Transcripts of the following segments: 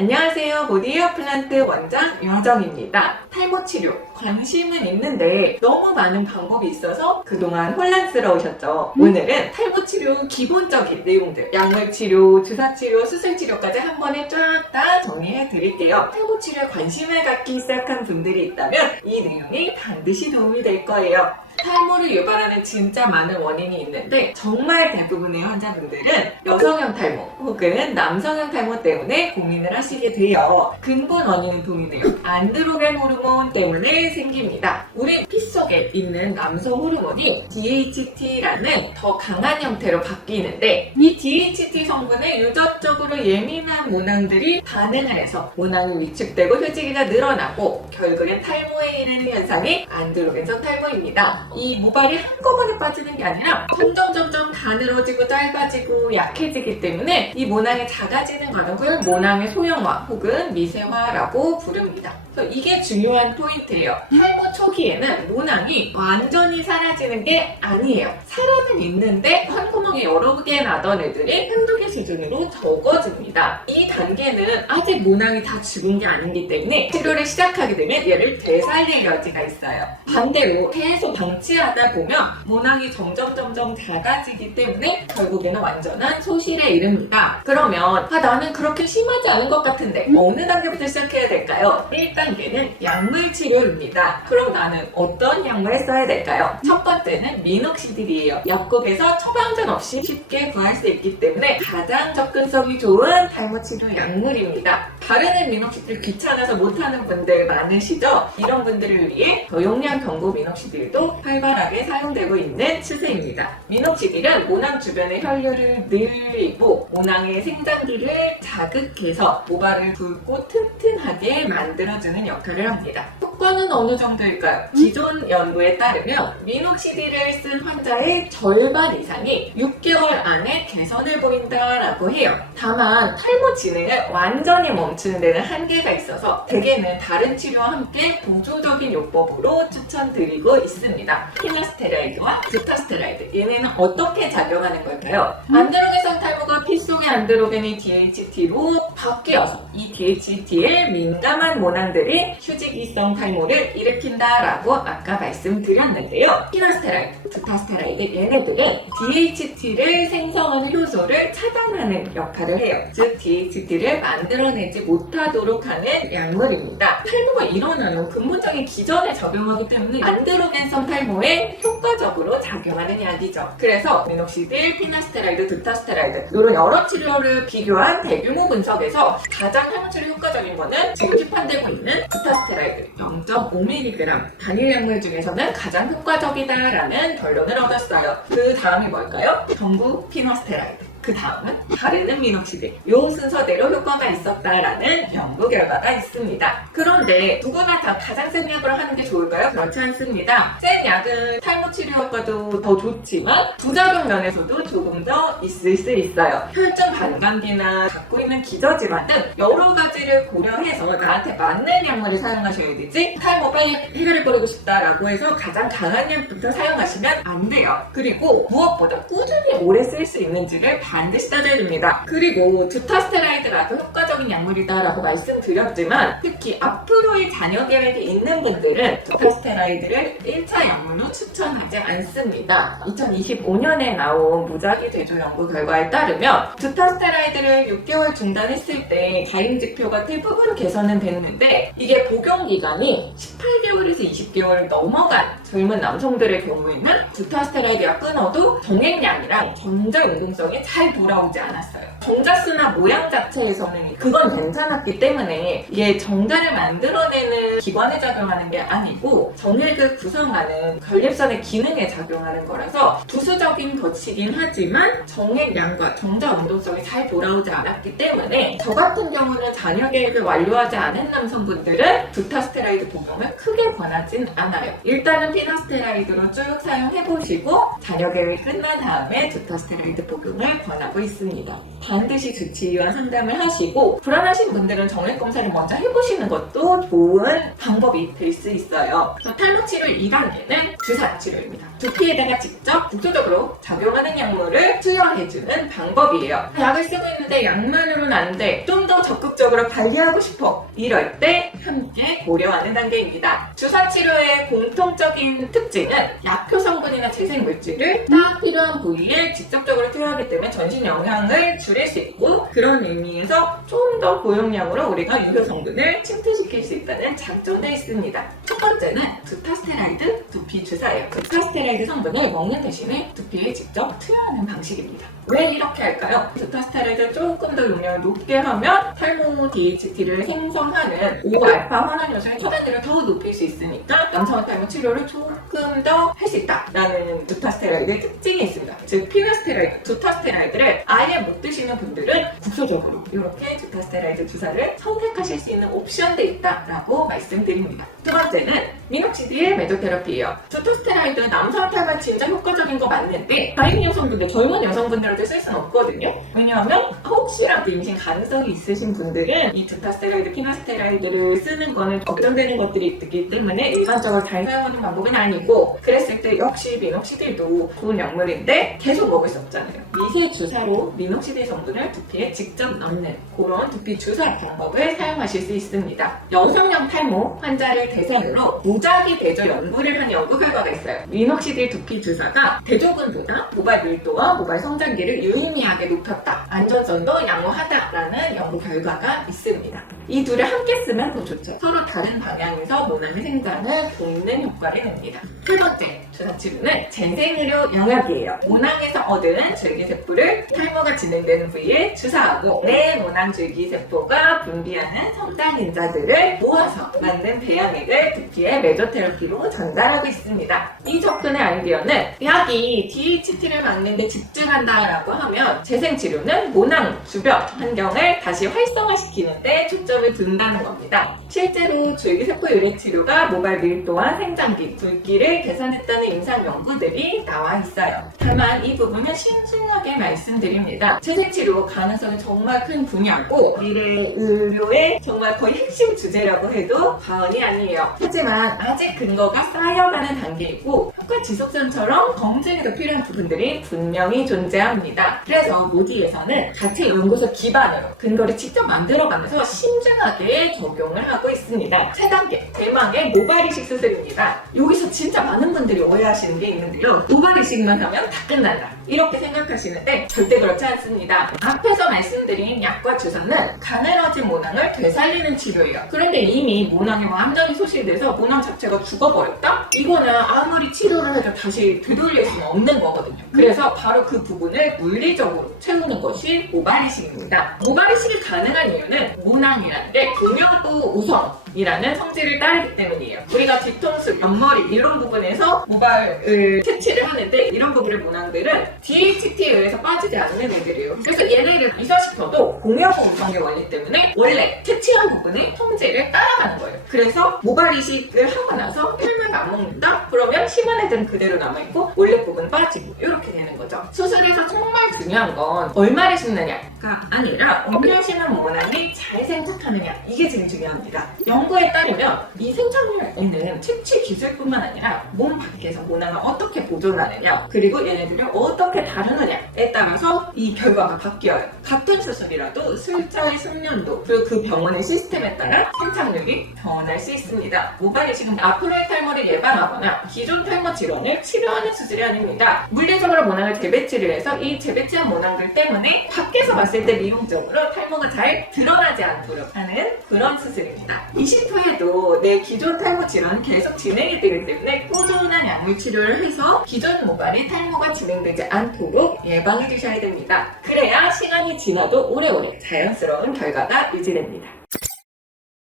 안녕하세요. 보디헤어 플란트 원장 윤정입니다. 탈모 치료 관심은 있는데 너무 많은 방법이 있어서 그동안 혼란스러우셨죠? 오늘은 탈모 치료 기본적인 내용들, 약물 치료, 주사 치료, 수술 치료까지 한 번에 쫙 다 정리해 드릴게요. 탈모 치료에 관심을 갖기 시작한 분들이 있다면 이 내용이 반드시 도움이 될 거예요. 탈모를 유발하는 진짜 많은 원인이 있는데 정말 대부분의 환자분들은 여성형 탈모 혹은 남성형 탈모 때문에 고민을 하시게 돼요. 근본 원인은 동일해요. 안드로겐 호르몬 때문에 생깁니다. 우리 피 속에 있는 남성 호르몬이 DHT라는 더 강한 형태로 바뀌는데 이 DHT 성분에 유전적으로 예민한 모낭들이 반응을 해서 모낭이 위축되고 휴지기가 늘어나고 결국엔 탈모에 이르는 현상이 안드로겐성 탈모입니다. 이 모발이 한꺼번에 빠지는 게 아니라 점점 가늘어지고 짧아지고 약해지기 때문에 이 모낭이 작아지는 과정을 모낭의 소형화 혹은 미세화라고 부릅니다. 그래서 이게 중요한 포인트예요. 탈모 초기에는 모낭이 완전히 사라지는 게 아니에요. 살아는 있는데 콧구멍이 여러 개 나던 애들이 한두 개 수준으로 적어집니다. 이 단계는 아직 모낭이 다 죽은 게 아니기 때문에 치료를 시작하게 되면 얘를 되살릴 여지가 있어요. 반대로 계속 방치하다 보면 모낭이 점점 작아지기 때문에 결국에는 완전한 소실에 이릅니다. 그러면 나는 그렇게 심하지 않은 것 같은데 어느 단계부터 시작해야 될까요? 1단계는 약물 치료입니다. 그럼 나는 어떤 약물을 써야 될까요? 첫 번째는 미녹시딜이에요. 약국에서 처방전 없이 쉽게 구할 수 있기 때문에 가장 접근성이 좋은 탈모 치료 약물입니다. 바르는 미녹시딜 귀찮아서 못하는 분들 많으시죠? 이런 분들을 위해 저용량 경구 미녹시딜도 활발하게 사용되고 있는 추세입니다. 미녹시딜은 모낭 주변의 혈류를 늘리고 모낭의 생장기를 자극해서 모발을 굵고 튼튼하게 만들어주는 역할을 합니다. 효과는 어느 정도일까요? 기존 연구에 따르면 미녹시딜을 쓴 환자의 절반 이상이 6개월 안에 개선을 보인다라고 해요. 다만 탈모 진행을 완전히 멈추는 데는 한계가 있어서 대개는 다른 치료와 함께 보조적인 요법으로 추천드리고 있습니다. 피너스테로이드와 두타스테로이드, 얘네는 어떻게 작용하는 걸까요? 안드로겐성 탈모가 피 속의 안드로겐이 DHT로 바뀌어서 이 DHT에 민감한 모낭들이 휴지기성 탈모를 일으킨다라고 아까 말씀드렸는데요. 피너스테로이드, 두타스테로이드 얘네들은 DHT를 생성하는 효소를 차단하는 역할을 해요. 즉 DHT를 만들어내지 못하도록 하는 약물입니다. 탈모가 일어나는 근본적인 기전에 작용하기 때문에 안드로겐성 탈모에 효과적으로 작용하는 약이죠. 그래서 미녹시딜, 피너스테로이드, 두타스테로이드 이런 여러 치료를 비교한 대규모 분석에서 가장 탈모 치료 효과적인 거는 지금 시판되고 있는 두타스테로이드 0.5mg 단일 약물 중에서는 가장 효과적이다라는 결론을 얻었어요. 그 다음이 뭘까요? 경구 피너스테로이드. 그 다음은 바르는 미녹시딜. 이 순서대로 효과가 있었다라는 연구 결과가 있습니다. 그런데 누구나 다 가장 센 약으로 하는 게 좋을까요? 그렇지 않습니다. 센 약은 탈모 치료 효과도 더 좋지만 부작용 면에서도 조금 더 있을 수 있어요. 혈전 반감기나 갖고 있는 기저질환 등 여러 가지를 고려해서 나한테 맞는 약물을 사용하셔야 되지 탈모 빨리 해결해버리고 싶다라고 해서 가장 강한 약부터 사용하시면 안 돼요. 그리고 무엇보다 꾸준히 오래 쓸 수 있는지를 반드시 따져야 됩니다. 그리고 두타스테로이드라도 효과적인 약물이다라고 말씀드렸지만 특히 앞으로의 자녀 계획이 있는 분들은 두타스테로이드를 1차 약물로 추천하지 않습니다. 2025년에 나온 무작위 대조 연구 결과에 따르면 두타스테로이드를 6개월 중단했을 때 가임직표가 대부분 개선은 됐는데 이게 복용 기간이 18개월에서 20개월 넘어간 젊은 남성들의 경우에는 두타스테로이드가 끊어도 정액량이랑 정자 운동성이 잘 돌아오지 않았어요. 정자수나 모양 자체에서는 그건 괜찮았기 때문에 이게 정자를 만들어내는 기관에 작용하는 게 아니고 정액을 구성하는 전립선의 기능에 작용하는 거라서 부수적인 덫이긴 하지만 정액량과 정자 운동성이 잘 돌아오지 않았기 때문에 저 같은 경우는 자녀 계획을 완료하지 않은 남성분들은 두타스테로이드 복용을 크게 권하진 않아요. 일단은 피너스테라이드로 쭉 사용해보시고 잔여 계획이 끝난 다음에 두타스테라이드 복용을 권하고 있습니다. 반드시 주치의와 상담을 하시고 불안하신 분들은 정액 검사를 먼저 해보시는 것도 좋은 방법이 될 수 있어요. 탈모 치료 2단계는 주사 치료입니다. 두피에다가 직접 국소적으로 작용하는 약물을 투여해주는 방법이에요. 약을 쓰고 있는데 약만으로는 안 돼. 좀 더 적극적으로 관리하고 싶어. 이럴 때 함께 고려하는 단계입니다. 주사 치료의 공통적인 특징은 약효 성분이나 재생 물질을 딱 필요한 부위에 직접적으로 투여하기 때문에 전신 영향을 줄일 수 있고 그런 의미에서 좀 더 고용량으로 우리가 유효 성분을 침투시킬 수 있다는 장점도 있습니다. 첫 번째는 두타스테라이드 두피 주사예요. 두타스테라이드 성분을 먹는 대신에 두피에 직접 투여하는 방식입니다. 왜 이렇게 할까요? 두타스테라이드를 조금 더 용량을 높게 하면 탈모 DHT를 생성하는 5알파 환원 요소의 처단율을 더 높일 수 있으니까 남성화 탈모 치료를 조금 더 할 수 있다라는 두타스테라이드의 특징이 있습니다. 즉 피너스테라이드, 두타스테라이드를 아예 못 드시는 분들은 국소적으로 이렇게 두타스테라이드 주사를 선택하실 수 있는 옵션도 있다라고 말씀드립니다. 두 번째는 미녹시딜 메조테라피예요. 두타스테라이드 남성 탈모에 진짜 효과적인 거 맞는데 다른 여성분들, 젊은 여성분들한테 쓸 수는 없거든요. 왜냐하면 혹시라도 임신 가능성이 있으신 분들은 이 두타스테라이드, 피너스테라이드를 쓰는 거는 걱정되는 것들이 있기 때문에 일반적으로 잘 사용하는 방법은 아니고 그랬을 때 역시 미녹시딜도 좋은 약물인데 계속 먹을 수 없잖아요. 미세 주사로 미녹시딜 성분을 두피에 직접 넣는 그런 두피 주사 방법을 사용하실 수 있습니다. 여성형 탈모 환자를 대상으로 무작위 대조 연구를 한 연구 결과가 있어요. 미녹시딜 두피 주사가 대조군보다 모발 밀도와 모발 성장기를 유의미하게 높였다. 안전성도 양호하다라는 연구 결과가 있습니다. 이 둘을 함께 쓰면 더 좋죠. 서로 다른 방향에서 모낭의 생장을 돕는 효과를 냅니다. 세 번째 주사 치료는 재생의료 영역이에요. 모낭에서 얻은 줄기세포를 탈모가 진행되는 부위에 주사하고 내 모낭 줄기세포가 분비하는 성장인자들을 모아서 만든 배양액을 두피에 메조테라피로 전달하고 있습니다. 이 접근의 아이디어는 약이 DHT를 막는 데 집중한다라고 하면 재생치료는 모낭 주변 환경을 다시 활성화시키는 데 초점을 둔다는 겁니다. 실제로 줄기세포 유래치료가 모발 밀도와 생장기, 굵기를 개선했다는 임상 연구들이 나와 있어요. 다만 이 부분은 신중하게 말씀드립니다. 재생치료 가능성이 정말 큰 분야고 미래 의료의 정말 거의 핵심 주제라고 해도 과언이 아니에요. 하지만 아직 근거가 쌓여가는 단계이고 효과 지속성처럼 검증이 더 필요한 부분들이 분명히 존재합니다. 그래서 모디에서는 같은 연구소 기반으로 근거를 직접 만들어가면서 신중하게 적용을 하고 있습니다. 3단계 대망의 모발이식 수술입니다. 여기서 진짜 많은 분들이 오해하시는 게 있는데요. 모발이식만 하면 다 끝난다 이렇게 생각하시는데 절대 그렇지 않습니다. 앞에서 말씀드린 약과 주사는 가늘어진 모낭을 되살리는 치료예요. 그런데 이미 모낭이 완전히 소실돼서 모낭 자체가 죽어버렸다? 이거는 아무리 치료를 해도 다시 되돌릴 수는 없는 거거든요. 그래서 바로 그 부분을 물리적으로 채우는 것이 모발이식입니다. 모발이식이 가능한 이유는 모낭이라는 게 동요구 우성이라는 성질을 따르기 때문이에요. 우리가 뒤통수, 옆머리 이런 부분에서 모발을 채취를 하는데 이런 부분의 모낭들은 DHT에 의해서 빠지지 않는 애들이에요. 그래서 얘네를 이사시켜도 공유구 우성의 원리 때문에 원래 채취한 부분의 성질을 따라가는 거예요. 그래서 모발 이식을 하고 나서 혈액을 안 먹는다? 그러면 심한 애들은 그대로 남아있고 원래 부분 빠지고 이렇게 되는 거죠. 수술에서 정말 중요한 건 얼마를 심느냐가 아니라 얼마를 심은 모낭이 잘 생착하느냐 이게 제일 중요합니다. 연구에 따르면 이 생착률에는 채취 기술뿐만 아니라 몸 밖에서 모낭을 어떻게 보존하느냐 그리고 얘네들을 어떻게 다루느냐에 따라서 이 결과가 바뀌어요. 같은 수술이라도 술자의 숙련도 그리고 그 병원의 시스템에 따라 생착률이 변할 수 있습니다. 모발이식은 앞으로의 탈모를 예방하거나 기존 탈모 질환을 치료하는 수술이 아닙니다. 물리적으로 모낭을 재배치를 해서 이 재배치한 모낭들 때문에 밖에서 봤을 때 미용적으로 탈모가 잘 드러나지 않도록 하는 그런 수술입니다. 20후에도 내 기존 탈모 질환은 계속 진행이 되기 때문에 꾸준한 약물 치료를 해서 기존 모발이 탈모가 진행되지 않도록 예방해 주셔야 됩니다. 그래야 시간이 지나도 오래오래 자연스러운 결과가 유지됩니다.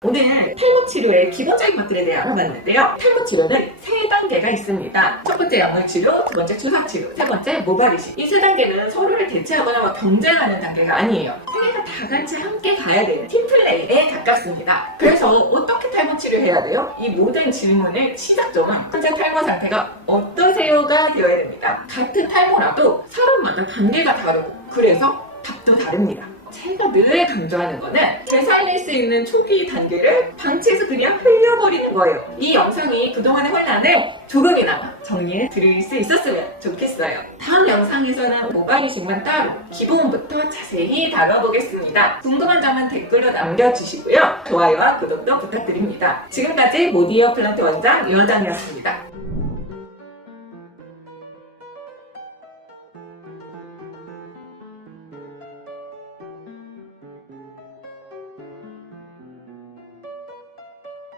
오늘 탈모 치료의 기본적인 것들에 대해 알아봤는데요. 탈모 치료는 3단계가 있습니다. 첫 번째 약물 치료, 두 번째 주사 치료, 세 번째 모발 이식. 이 3단계는 서로를 대체하거나 경쟁하는 단계가 아니에요. 세 개가 다 같이 함께 가야 되는 팀플레이에 가깝습니다. 그래서 어떻게 탈모 치료해야 돼요? 이 모든 질문을 시작점은 현재 탈모 상태가 어떠세요가 되어야 됩니다. 같은 탈모라도 사람마다 단계가 다르고 그래서 답도 다릅니다. 제가 늘 강조하는 거는 되살릴 수 있는 초기 단계를 방치해서 그냥 흘려버리는 거예요. 이 영상이 그동안의 혼란을 조금이나마 정리해 드릴 수 있었으면 좋겠어요. 다음 영상에서는 모발 이식만 따로 기본부터 자세히 다뤄보겠습니다. 궁금한 점은 댓글로 남겨주시고요. 좋아요와 구독도 부탁드립니다. 지금까지 모디어 플란트 원장 유원장이었습니다.